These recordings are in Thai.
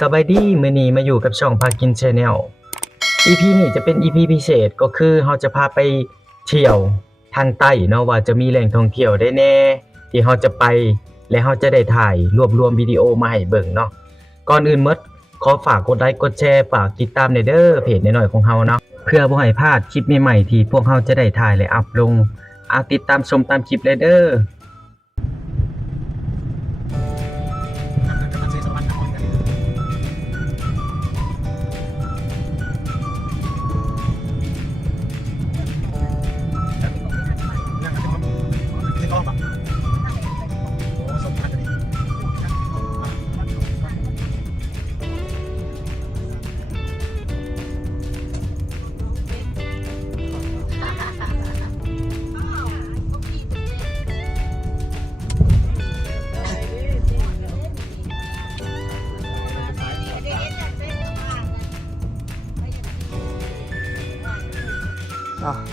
สบายดีมื้อนี้มาอยู่กับช่องพากิน Channel EP นี้จะเป็น EP พิเศษก็คือเราจะพาไปเที่ยวทางใต้เนาะว่าจะมีแหล่งท่องเที่ยวได้แน่ที่เราจะไปและเราจะได้ถ่ายรวบรวมวิดีโอมาให้เบิ่งเนาะก่อนอื่นหมดขอฝากกดไลค์กดแชร์ฝากติดตามเด้อเพจน้อยๆของเราเนาะเพื่อบ่ให้พลาดคลิปใหม่ๆที่พวกเราจะได้ถ่ายและอัปลงติดตามชมตามคลิปเลยเด้อ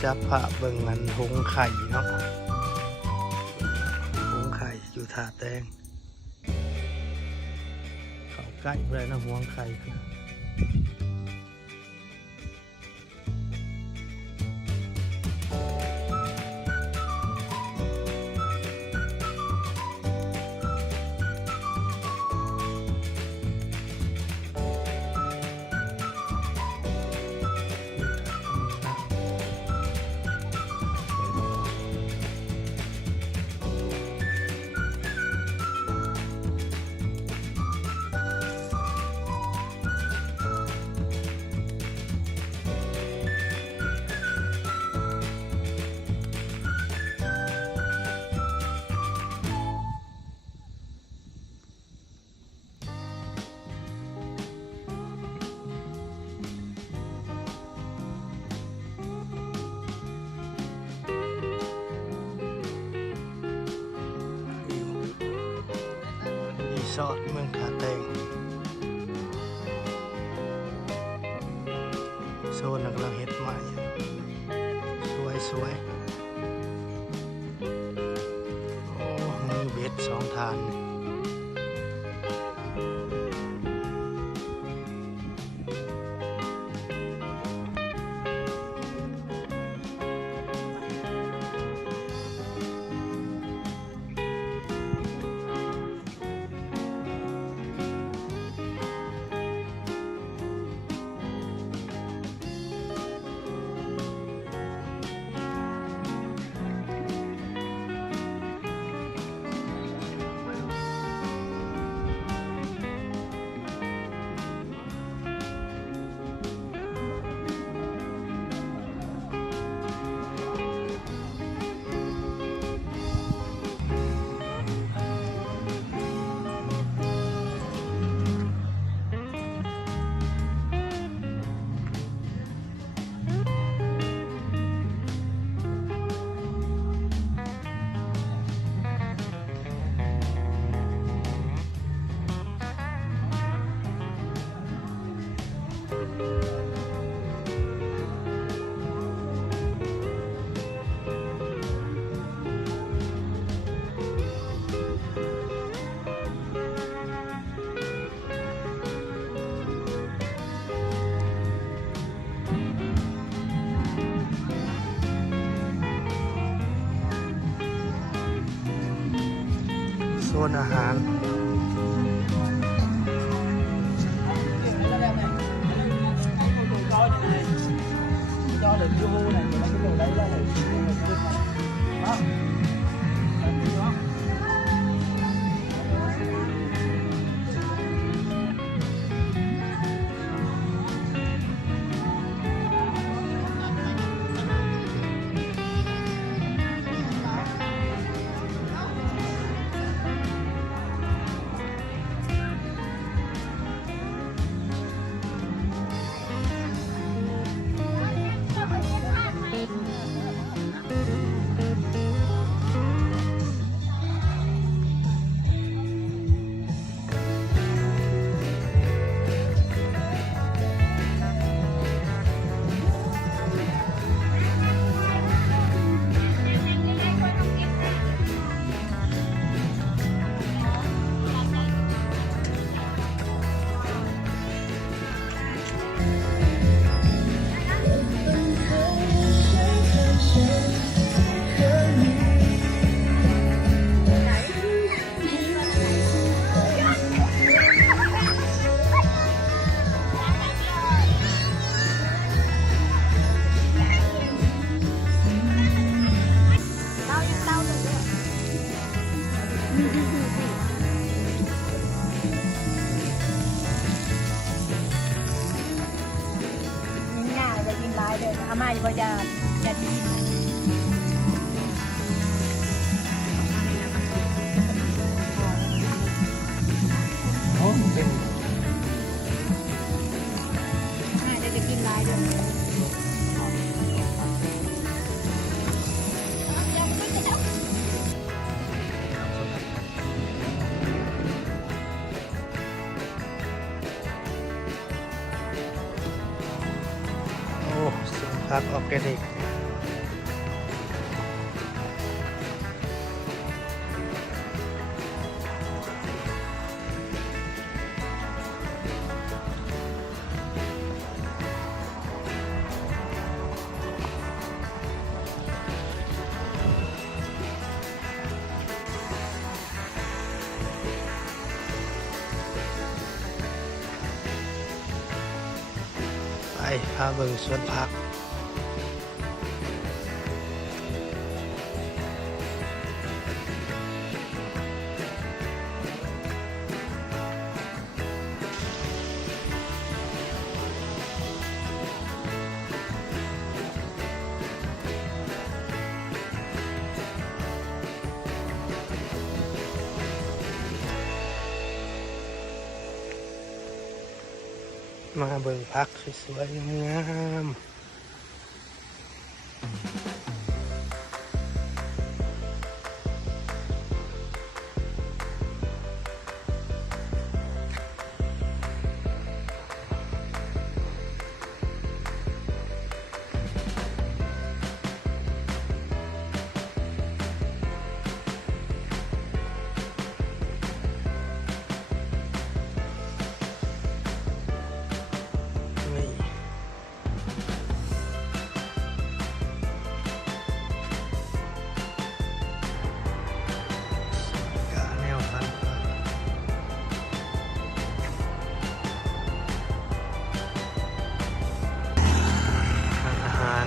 จับผ้าเบิ่งอันหงไข่เนาะหงไข่อยู่ถาแตงเข้าใกล้เลยนะหวงไข่รีสอร์ทเมืองถาแตงโซนกำลังเฮ็ดใหม่สวยโอ้มือเบ็ดสองทานนี่โซนอาหาร อามาอยู่บ่ยาดีโอ้เป็น อาจะกินลายด้วยโอ้สวนผักออร์แกนิกไปพาเบิ่งสวนผักมาเบิ่งผักสวยๆงามนี่กะแนวพันธุ์ผักทางอาหาร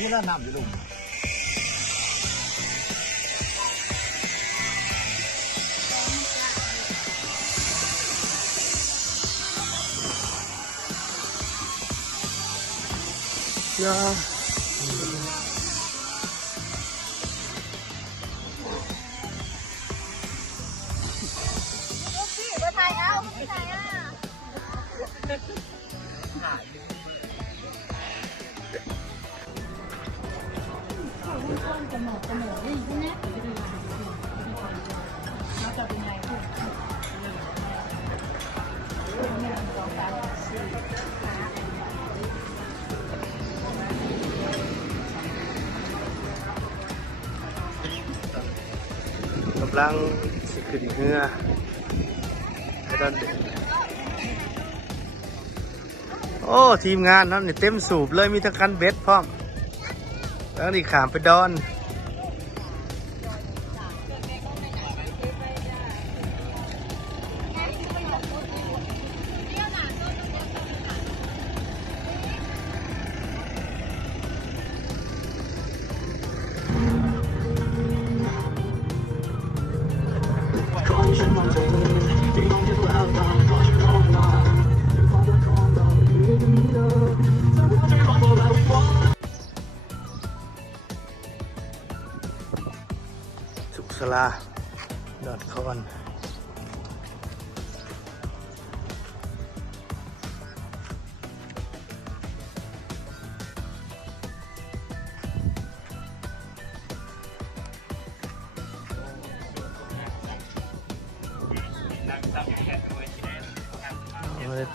นี่ละน้ำอยู่ลุงยา พี่ไปถ่ายเอาไปถ่ายอ่ะ กำลังสิขึ้นเรือไปด้านเด็กโอ้ทีมงานนั่นนี่เต็มสูบเลยมีทั้งคันเบ็ดพร้อมแล้วนี่ขามไปดอน สลาดอดคอน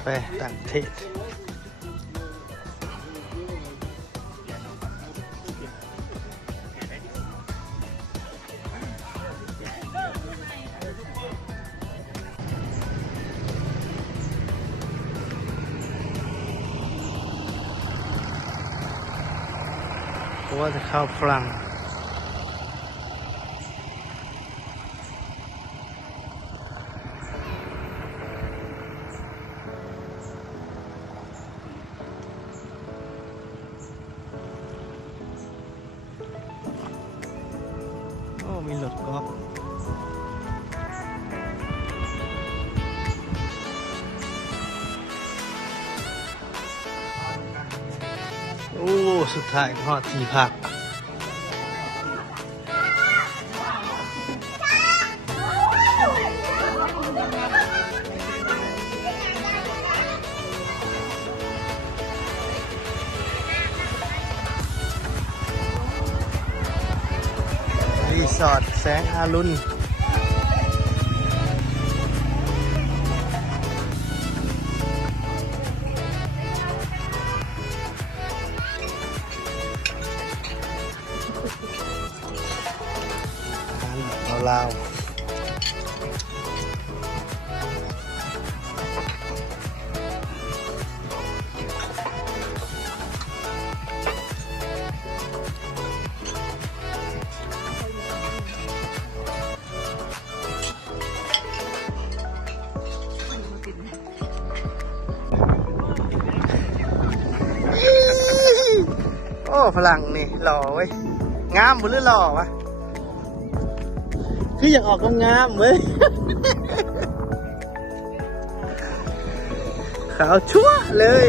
ไปต่างประเทศเพราะว่าจะเข้าฝรั่งมีรถกอล์ฟโอ้สุดท้ายฮอดที่พักรีสอร์ทแสงอารุณลาวโอ้ฝรั่งนี่หล่อเว้ยงามบุหรือหล่อวะพี่อยากออกงามเว้ย ขาวชั่วเลย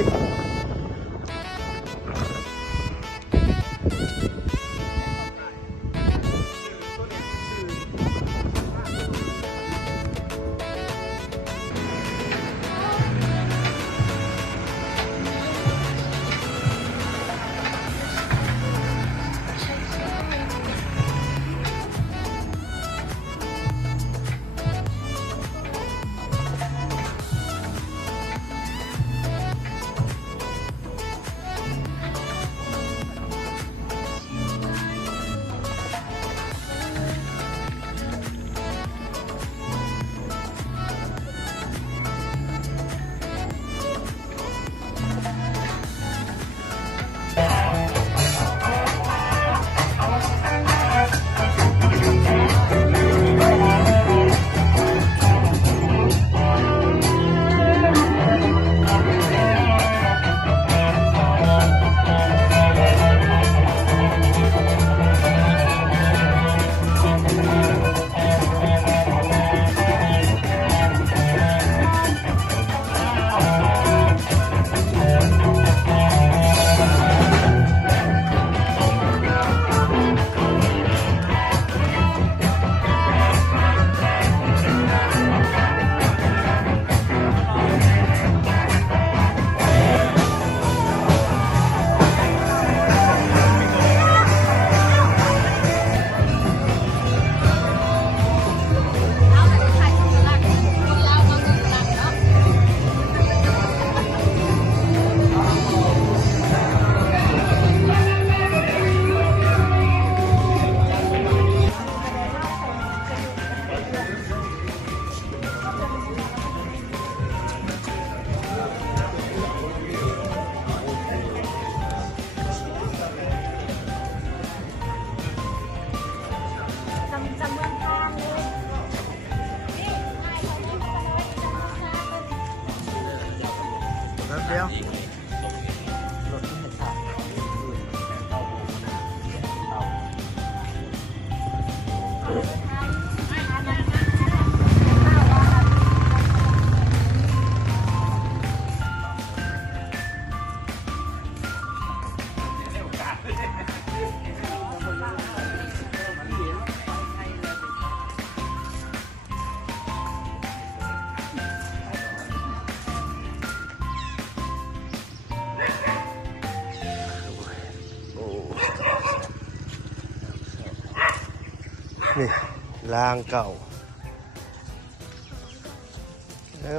เดียวรถที่เห็นถ่าย นี่รางเก่า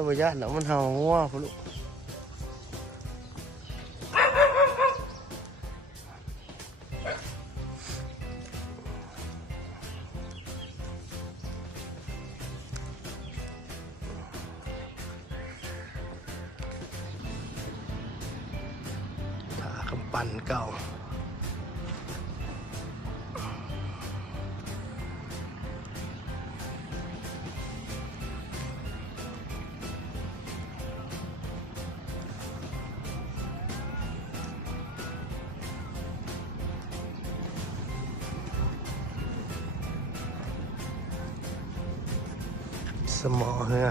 บ่ญาติเนาะมันเห่างัวพุ่นลูกถากำปั้นเก่าสมอเฮือ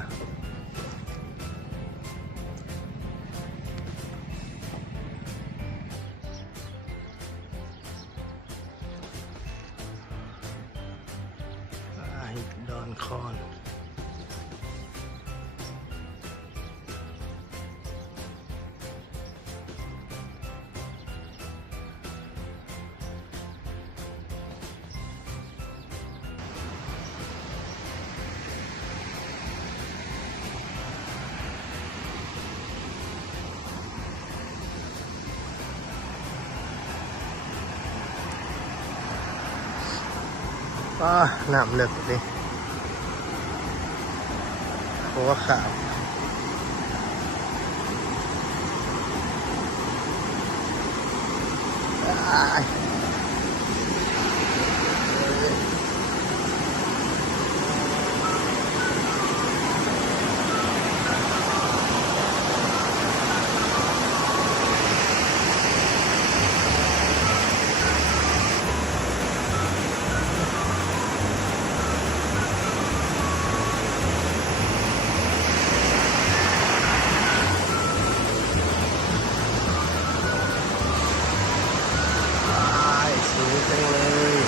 ดอนคอนน้ำเลือกดิหัวขาวสูงจังเลย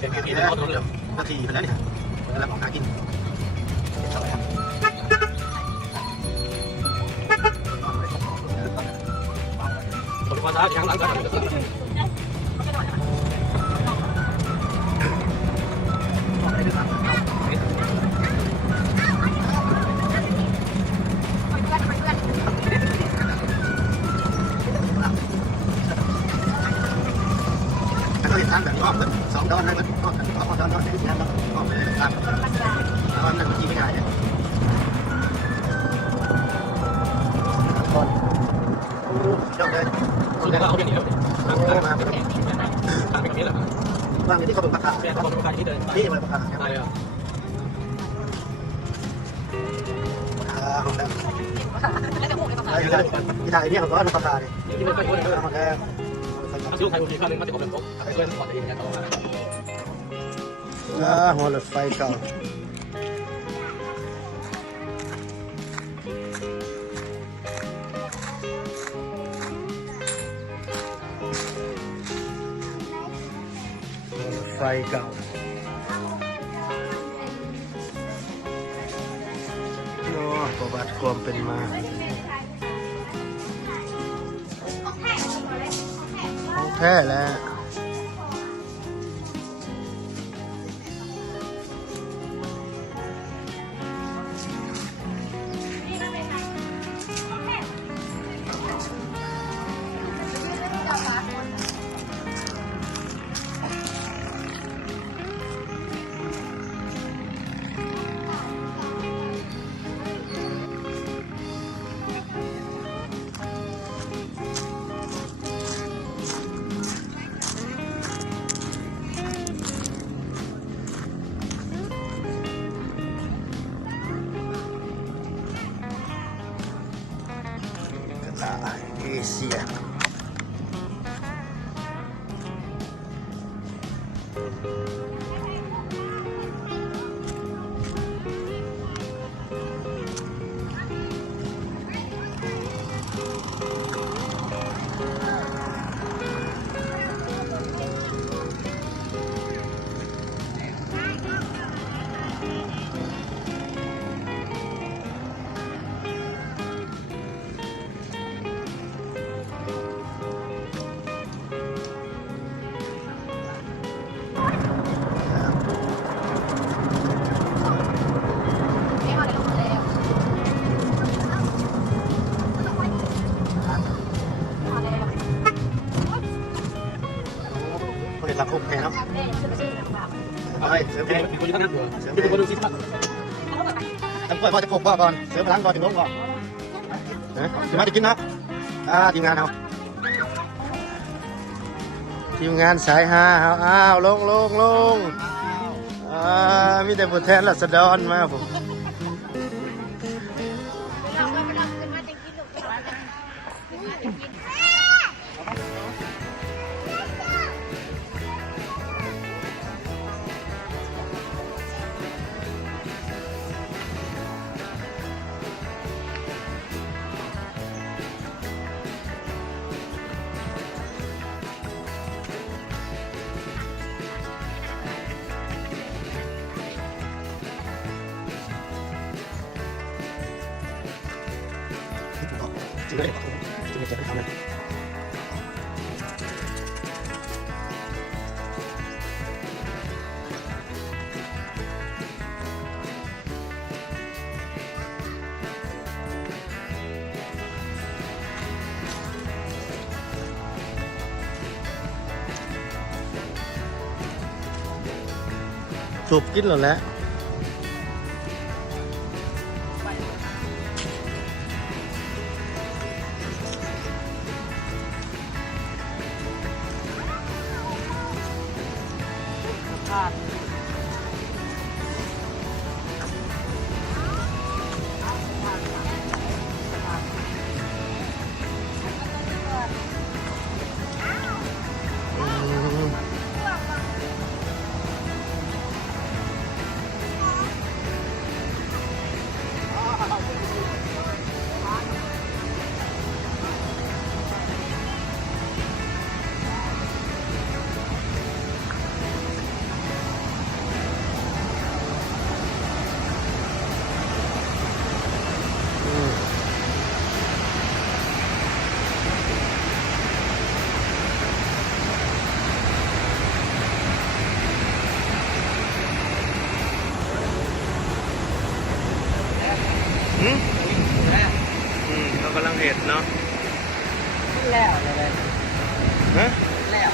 เป็นกี่ปีแล้วตัวเรือนาทีเป็นแล้วเนี่ยแล้วของหากินคนภาษาอย่างหลังก็ทางแบบนี้อ้อมเลย2 ดอนให้มันอ้อมดอนให้มันอ้อมเลยครับแล้วมันขี่ไม่ได้เนี่ยยกเลยคนแรกเอาอย่างนี้เลยมาเป็นแขกเป็นนี้แหละว่างอย่างที่เขาเป็นประธานเขาเป็นประธานที่เดินที่มาประธานใช่ไหมของแล้วที่ถ่ายเนี่ยเขาก็เป็นประธานเลยที่เป็นคนที่ทำแล้วช่วงไทยวันนี้ก็เลยมาจากเป็นพวกไอ้เพื่อนขอได้ยินกันต่อมาหัวรถไฟเก่าไฟเก่าโอ้ประวัติความเป็นมาของแท้แล้ว เอเชียเปิดหลักคุกแพงครับอะไรเสริมแพงเสริมแพงทำก่อนพอจะขบก่อนเสริมพลังก่อนถึงลงก่อนถึงมาจะกินนะทีมงานเอาทีมงานสายฮาอ้าวลงมีแต่ผู้แทนรัษฎรมาผมจริงเลยจริงจะไม่ทำเลยสูบกินหรอแล้วเรากำลังเห็ดเนาะแล้วเลยฮะแล้ว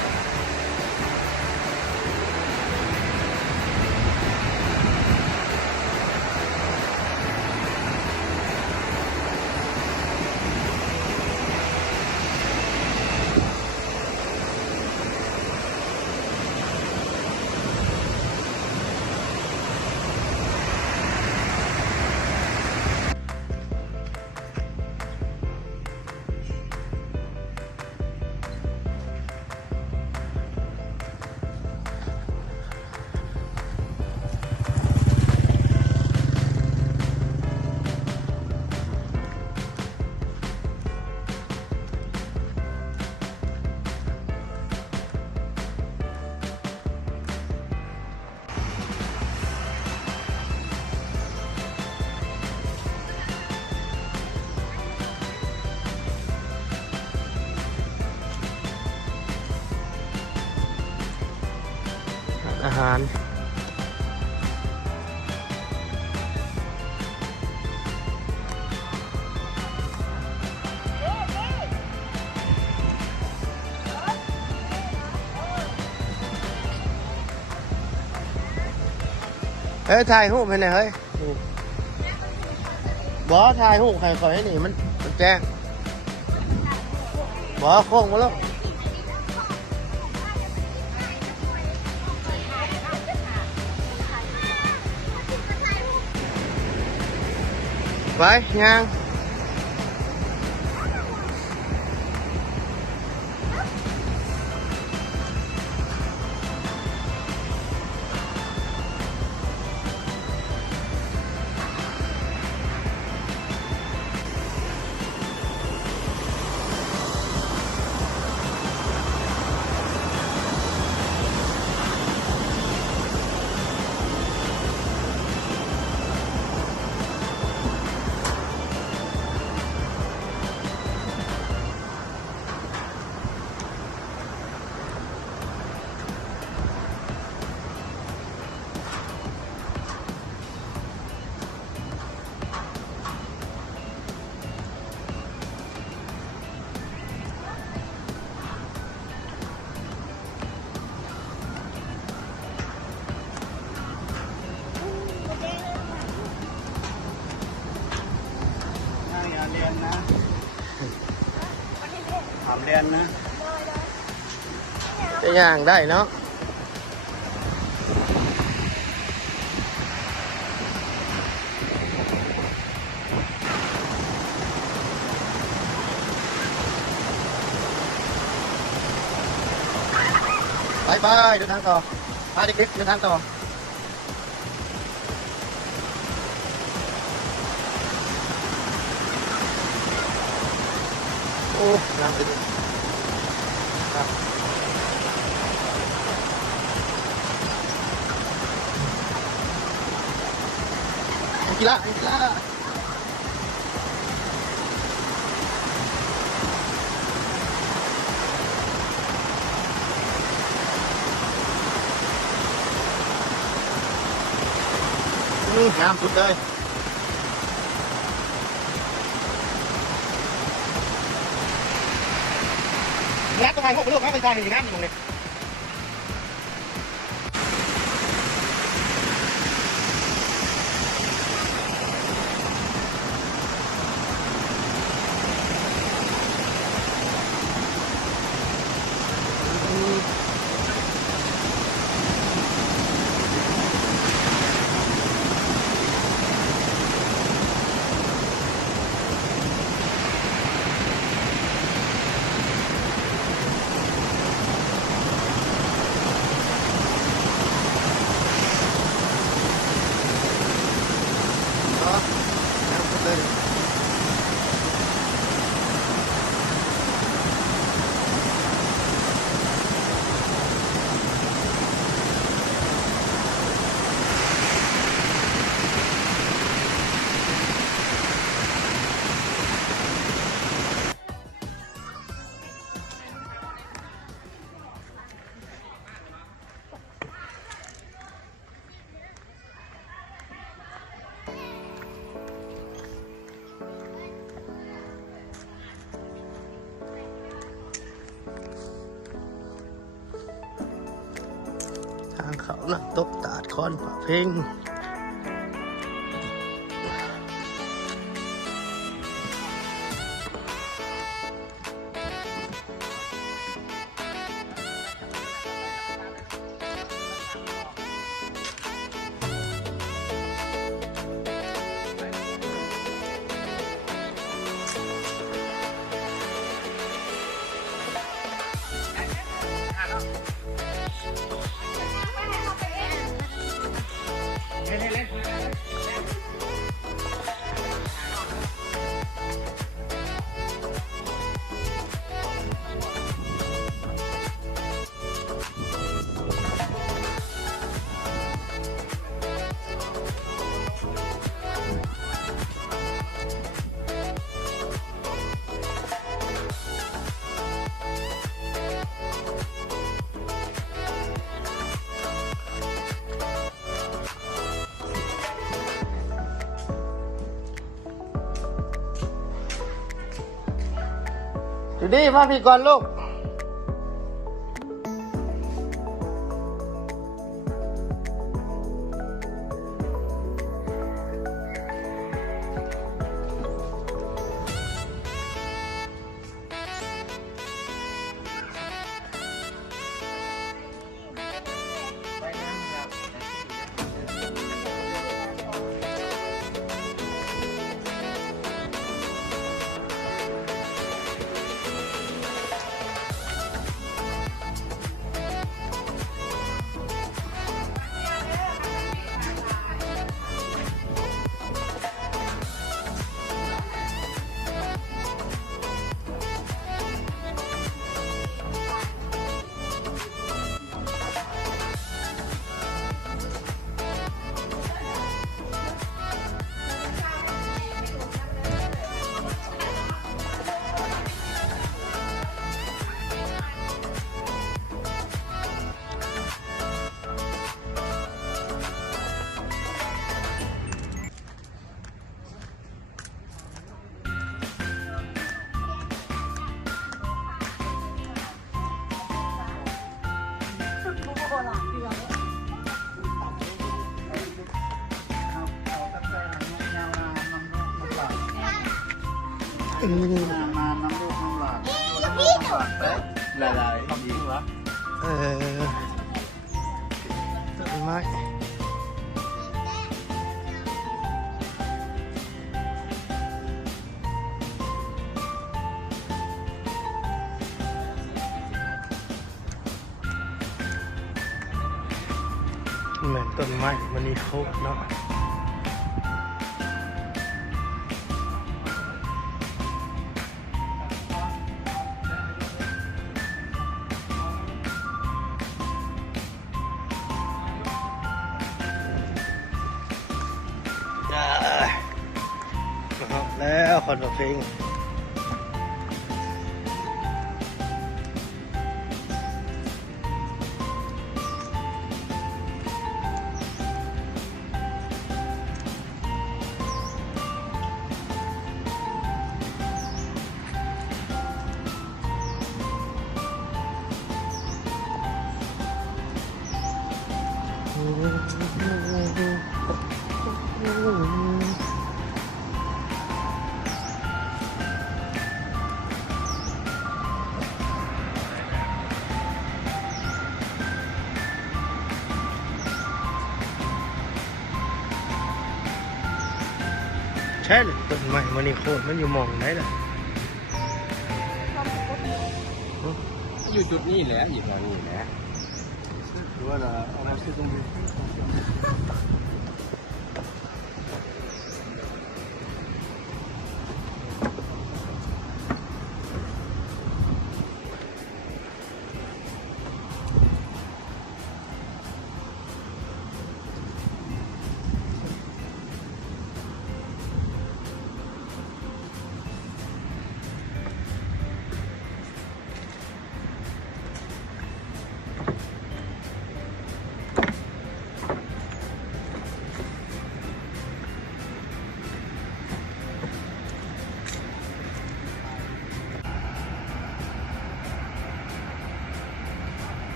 อาหารเฮ้ยถ่ายรูปให้หน่อยเฮ้ยบอถ่ายรูปใครคอยให้หนีมันแจ้งบอโค้งมาแล้วไปยัง ถามเรียนนะ จะย่างได้เนาะบายบายเดินทางต่อพาเด็กๆเดินทางต่อโอ้น้ำดีครับกีฬากีฬางามสุดเลยงัดตรงไหนพวกลูกงัดไปทางนี้งัดตรงนี้ทางเขาน่ะตกตาดคอนป่าเพ่งดูดิมาพี่ก่อนลูกมาน้ำลูกน้ำหลาน หลายๆดีวะ ต้นไม้เหมือนต้นไม้มันนี่โคตรเนาะแล้วคนเพลงใช่เลยต้นไม้มันนี่โคตรมันอยู่หมองไหนล่ะ อยู่จุดนี้แหละอยู่ตรงนี้แหละ หรือว่าเราเอามาซื้อตรงนี้